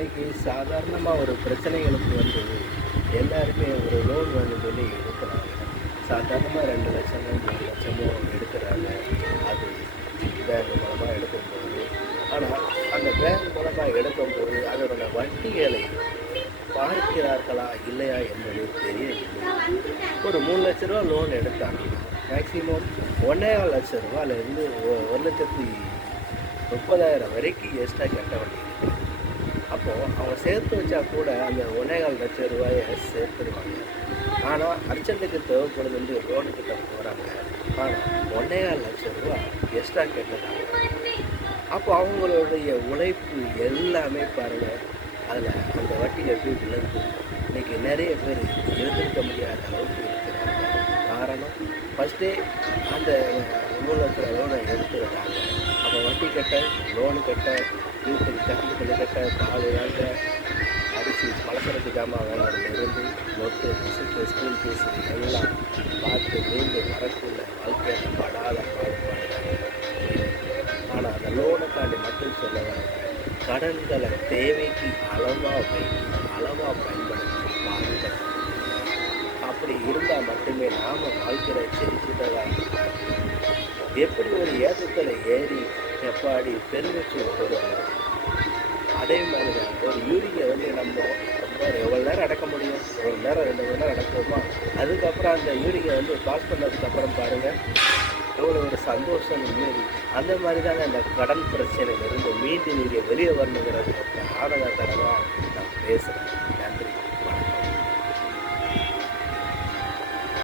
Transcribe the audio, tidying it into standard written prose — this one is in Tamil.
இன்னைக்கு சாதாரணமாக ஒரு பிரச்சனைகளுக்கு வந்து எல்லாருமே ஒரு லோன் வேணும்னு சொல்லி எடுக்கிறாங்க. சாதாரணமாக 2 லட்சமோ 3 லட்சமோ எடுக்கிறாங்க. அது பேங்க் மூலமாக எடுக்கும்போது, ஆனால் அந்த பேங்க் மூலமாக எடுக்கும்போது அதனோட வட்டிகளை பார்க்கிறார்களா இல்லையா என்பது தெரியவில்லை. ஒரு 3 லட்ச ரூபா லோன் எடுத்தாங்கன்னா மேக்சிமம் 1,50,000 ரூபாயிலேருந்து 1,30,000 வரைக்கும் எக்ஸ்ட்ரா கட்ட வேண்டியது. அப்போது அவங்க சேர்த்து வச்சா கூட அந்த 1,50,000 ரூபாயை சேர்த்துருவாங்க. ஆனால் அர்ஜென்ட்டுக்கு தேவைப்படுதுன்னு லோனுக்கிட்ட போகிறாங்க. ஆனால் 1,50,000 ரூபா எக்ஸ்ட்ரா கேட்டுறாங்க. அப்போ அவங்களுடைய உழைப்பு எல்லாமே பாருங்கள், அதில் அந்த வட்டியில் எப்படி விழுந்து இன்றைக்கி நிறைய பேர் எழுந்திருக்க முடியாத அளவுக்கு இருக்கிறாங்க. காரணம், ஃபஸ்ட்டே அந்த 3 லட்ச ரூபா லோனை எடுத்துடுறாங்க. அப்போ வட்டி கட்ட, லோனு கட்ட, வீட்டுக்கு கரண்ட் பில்லு கட்ட, பால் வாங்க, அரிசி பலசரக்கு ஜாமான் வாங்குறதுலேருந்து மொத்த விசிட்டு ஸ்கூல் ஃபீஸ் எல்லாம் பார்த்து மீண்டு வரக்குள்ள வாழ்க்கையில் படாத பாடுபடுறாங்க. ஆனால் அந்த லோனுக்காண்டி மட்டும் சொல்ல வர கடன்களை தேவைக்கு அளவாக வைத்து அளவாக பயன்படுத்தி பாருங்கள். அப்படி இருந்தால் மட்டுமே நாம் வாழ்க்கையில் செஞ்சுட்டதாக இருக்காங்க. எப்படி ஒரு ஏற்றத்தில் ஏறி எப்பாடி பெருமிச்சு விட்டுருவோம், அதே மாதிரி தான் ஒரு யூரியை வந்து நம்ம ரொம்ப எவ்வளோ நேரம் அடக்க முடியும், ஒரு நேரம் 2 மணி நேரம் அடக்குவோமா, அதுக்கப்புறம் அந்த யூரியை வந்து பாஸ் பண்ணதுக்கப்புறம் பாருங்கள் எவ்வளோ ஒரு சந்தோஷம் நிம்மதி. அந்த மாதிரி தாங்க அந்த கடன் பிரச்சனையிலிருந்து மீண்டு நீங்கள் வெளியே வரணுங்கிறது ஆதங்கத்தோட தான் நான் பேசுகிறேன்.